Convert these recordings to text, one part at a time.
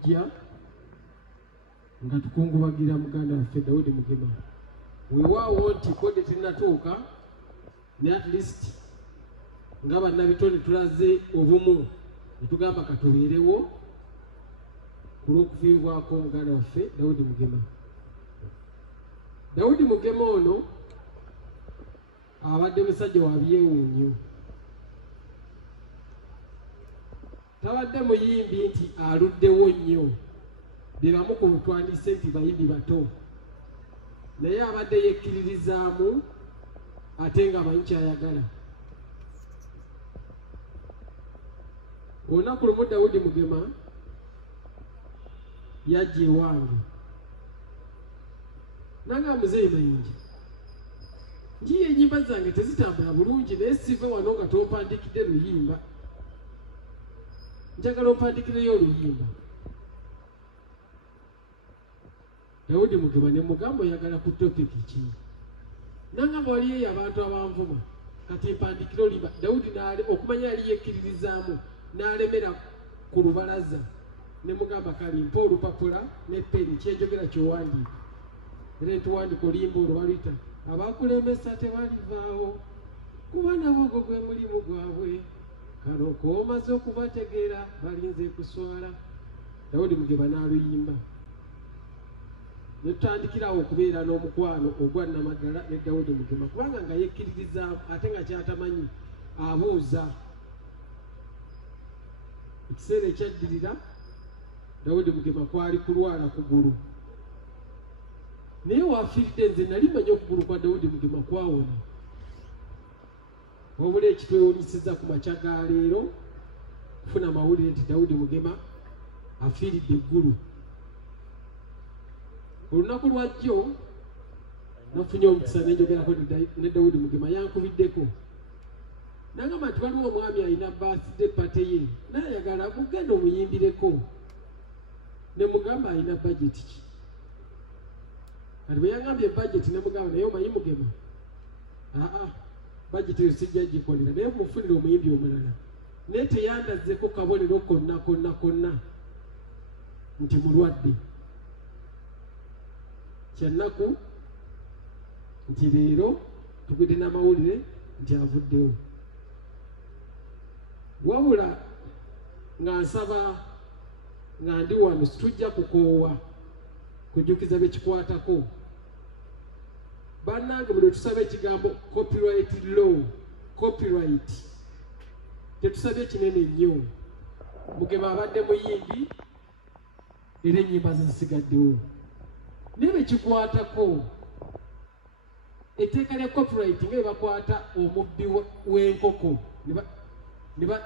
okujja nga tukungubagira muganda waffe Daudi Mugema. Weewaawo nti kode tennatuuka ne at least nga bannabitone tulaze obumu ne tugamba katubeerewo ku lw'okufiibwako muganda waffe Daudi Mugema. Daudi Mugema ono abadde musajja wa byewuunyo. Tabadde muyimbi nti aluddewo nnyo, be bamu ku butwandise nti bayimbi bato, naye abadde yekkiririzaamu ate nga amanyi kyayagala. Olunaku lumu Daudi Mugema yajja ewange nanga muzeeyi Mayinja, njiye ennyimba zange tezitambula bulungi naye sive wano nga tompandikidde luyimba, njagala ompandikireyo oluyimba. Daudi Mugema ne mugamba oyagala ku topiki ki? Nangamba waliyo abantu abanvuma kati mpandikire oluyimba. Daudi okumanya yali yekkiririzaamu n'alemera ku lubalaza, ne mugamba kale mpa olupapula ne peni kyenjogera kyowandiika era tuwandika oluyimba olwo baluyita abakulembesa tebalivaawo kuba nabo ogwo gwe mulimu gwabwe kano koomaze okubategeera balinze kuswala. Daudi Mugema n'aluyimba ne tutandikirawo okubeera n'omukwano ogwa Namaddala ne Daudi Mugema kubanga nga yekkiririza ate nga kyatamanyi abuuza. Ekiseera ekyaddirira Daudi Mugema kwali kulwala kugulu, naye waafiiridde nze nali manya okugulu kwa Daudi Mugema kwawona, wabula ekitwewulisizza ku makya ga leero kufuna amawulire nti Daudi Mugema afiiridde eggulu. Olunaku lwajjo nafunye omukisa nenjogerako ne Daudi Mugema, yankubiddeko nagamba nti waliwo omwami alina birthday party ye naye ayagala kugenda omuyimbireko. Ne mugamba alina budget ki? Kati bwe yangambye budget ne mugamba naye omanyi Mugema, budget eyo sijja gikolera naye mufunire omuyimbi omulala. Naye teyandazzeko kabonero konna nti mulwadde. Kyannaku nti leero tugudde n'amawulire nti avuddewo, wabula nga nsaba nga ndi wano situjja kukoowa kujjukiza bekikwatako. Bannange buli tusaba ekigambo copyright law, copyright tetusabye kinene nnyo. Mugema abadde muyimbi era ennyimba ze zisigaddewo, naye bekikwatako etteeka lya copyright nga bakwata omubbi w'enkoko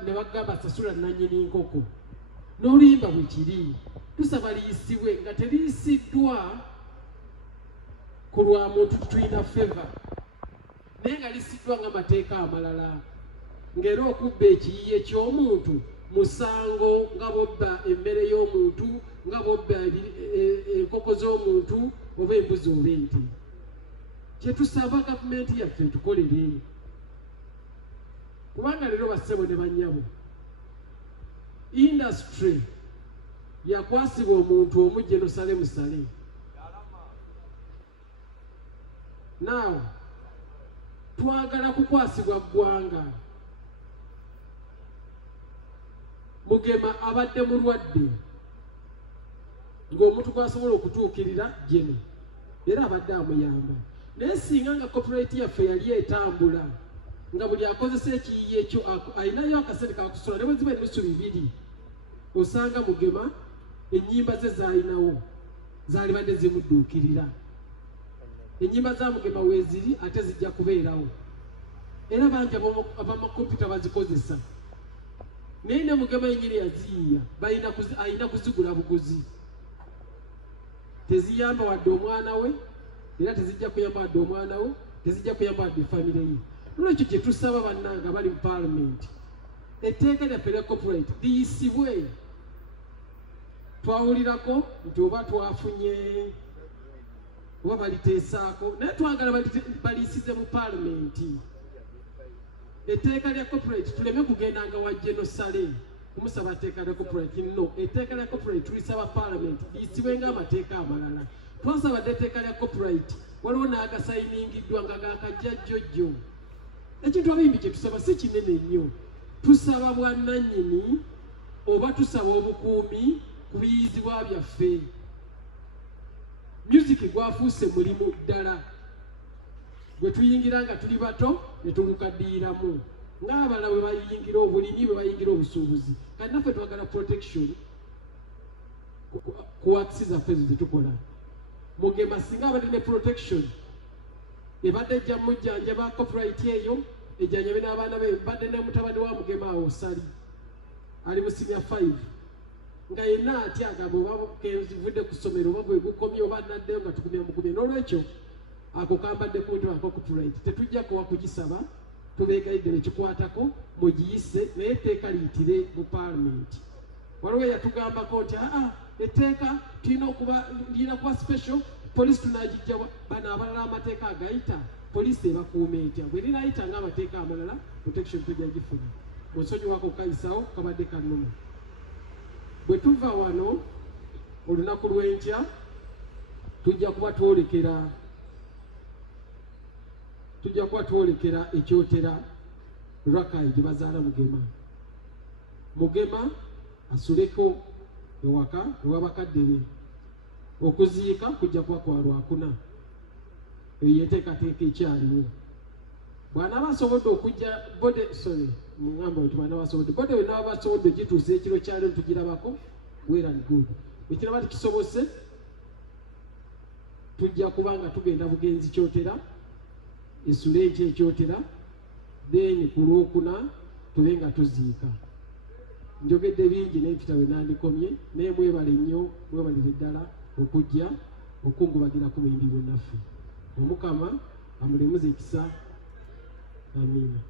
ne bagamba sasula nannyini nkoko, n'oluyimba bwe kiri tusaba liyisibwe nga teriyisiddwa ku lwa muntu tulina feva, naye nga lisiddwa ng'amateeka amalala, ng'era okubba ekiyiye ky'omuntu musango nga bobba emmere y'omuntu, nga bobba enkoko z'omuntu oba embuzi oba ente. Kyetusaba gavumenti yaffe tukolere, kubanga leero bassebo ne bannyabo industry yakwasibwa omuntu omu Jerusalemu Sale. Naawe twagala kukwasibwa ggwanga. Mugema abadde mulwadde ng'omuntu gwasobola okutuukirira jene era abadde amuyamba, naye singa nga copyright yaffe yali etambula nga buli akozesa ekiyiye ekyo ayinayo akasente kakusula ne bwe ziba ennusu 2 osanga Mugema ennyimba ze zaalinawo zaali badde zimudduukirira. Ennyimba za Mugema weeziri ate zijja kubeerawo era bangi abamakompyuta bazikozesa, naye ne Mugema yennyini yaziyiya ayina kuzigula buguzi. Teziyamba wadde omwana we era tezijja kuyamba wadde omwana we, tezijja kuyamba wadde famire ye. Lwekyo kye tusaba bannanga bali mu Parliament, etteeka lyaffe lya copyright liyisibwe. Twawulirako nti oba twafunye oba baliteesaako, naye twagala baliyisize mu Parliament. Etteeka lya copyright tuleme kugendanga wa Jenosale kumusaba teeka lya copyright no etteeka lya copyright tulisaba parliament lisibwenga amateeka amalala twasabadde etteeka lya copyright waliwo n'agasayiningiddwa nga gakajjajjojjo ekintu abimbi kye tusaba si kinene nnyo tusaba bwannannyini oba tusaba obukuumi ku biyizibwa byaffe music gwafuuse mulimu ddala gwe tuyingira nga tuli bato ne tulukaddiiramu ng'abalala bwe bayingira obulimi bwe bayingira obusuubuzi kati naffe twagala protection ku wakisi zaffe zo zetukola mugema singa abadde ne protection ebadde ejja mujjanjaba copyright eyo ejjanjabe n'abaana be badde ne mutabani wa mugema awo sali ali mu senior 5 nga yenna atya agamba oba kenzivudde ku ssomero oba bwe gukomye oba naddeyo nga tukumya mugumye n'olwekyo ako kambadde ku mutima ako copyright tetujja kuwa kugisaba tubeegayidde bekikwatako mugiyise naye etteeka liyitire mu parliament waliwo yatugambako nti etteeka lirina kuba special poliisi tunagijja bano abalala amateeka agayita poliisi ebakuuma etya bwe linayita ng'amateeka amalala protection tujja gifuna mu nsonyiwako kayisawo kabadde kannuma bwe tuva wano olunaku lw'enkya tujja kuba twolekera ekyotera Rakai gye bazaala Mugema asuleko ewaka ewabakadde be okuziika kujja kuba kwa Lwakuna eyo yeteekateeka ekyaliwo bw'anaaba asobodde okujja bode mugamba nti bw'anaaba asobodde bode we naaba basobodde gituusa ekiro kyalero tugirabako well and good bwe kiraba tikisobose tujja kuba nga tugenda bugenzi kyotera esule enkya ekyotera then ku Lwokuna tube nga tuziika njogedde bingi naye kitawe nandikomye naye mwebale nnyo mwebalire ddala okujja okungubagira ku buyimbi bwennaffe omukama amulemuze ekisa amina.